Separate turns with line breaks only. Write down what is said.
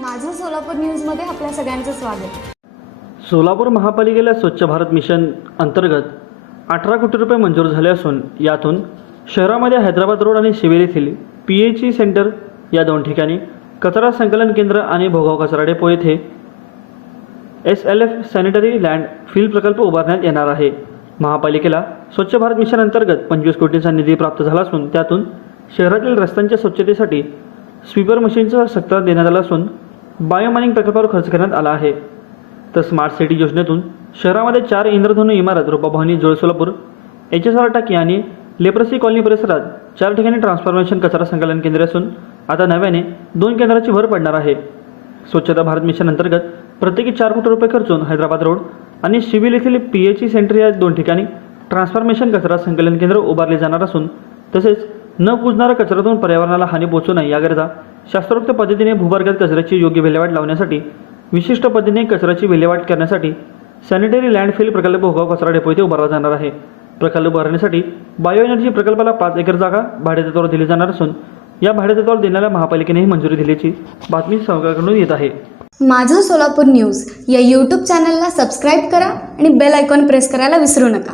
माझं सोलापूर न्यूजमध्ये आपल्या सगळ्यांचं स्वागत.
सोलापूर महापालिकेला स्वच्छ भारत मिशन अंतर्गत अठरा कोटी रुपये मंजूर झाले असून यातून शहरामध्ये हैदराबाद रोड आणि शिवेल येथील पी एच ई सेंटर या दोन ठिकाणी कचरा संकलन केंद्र आणि भोगाव कचरा डेपो येथे S L F sanitary landfill प्रकल्प उभारण्यात येणार आहे. महापालिकेला स्वच्छ भारत मिशन अंतर्गत पंचवीस कोटींचा निधी प्राप्त झाला असून त्यातून शहरातील रस्त्यांच्या स्वच्छतेसाठी स्वीपर मशीनचा सत्ता देण्यात आला असून बायोमायनिंग प्रकल्पावर खर्च करण्यात आला आहे. तर स्मार्ट सिटी योजनेतून शहरामध्ये चार इंद्रधनु इमारत रूपाभवानी जुळ सोलापूर एच एस आर टाकी आणि लेप्रसी कॉलनी परिसरात चार ठिकाणी ट्रान्सफॉर्मेशन कचरा संकलन केंद्रे असून आता नव्याने दोन केंद्राची भर पडणार आहे. स्वच्छता भारत मिशन अंतर्गत प्रत्येकी चार कोटी रुपये खर्चून हैदराबाद रोड आणि शिविल येथील पी एच ई सेंटर या दोन ठिकाणी ट्रान्सफॉर्मेशन कचरा संकलन केंद्र उभारले जाणार असून तसेच न कुजणाऱ्या कचऱ्यातून पर्यावरणाला हानी पोहोचू नये याकरिता शास्त्रोक्त पद्धतीने भूभागात कचऱ्याची योग्य विल्हेवाट लावण्यासाठी विशिष्ट पद्धतीने कचऱ्याची विल्हेवाट करण्यासाठी सॅनिटरी लँडफिल प्रकल्प भोगाव कचरा डेपो येथे उभारला जाणार आहे. प्रकल्प उभारण्यासाठी बायो एनर्जी प्रकल्पाला पाच एकर जागा भाडेतत्वावर दिली जाणार असून या भाडेतत्वावर देण्याला महापालिकेनेही मंजुरी दिल्याची बातमी सहकाकडून येत आहे.
माझं सोलापूर न्यूज या यूट्यूब चॅनलला सबस्क्राईब करा आणि बेल आयकॉन प्रेस करायला विसरू नका.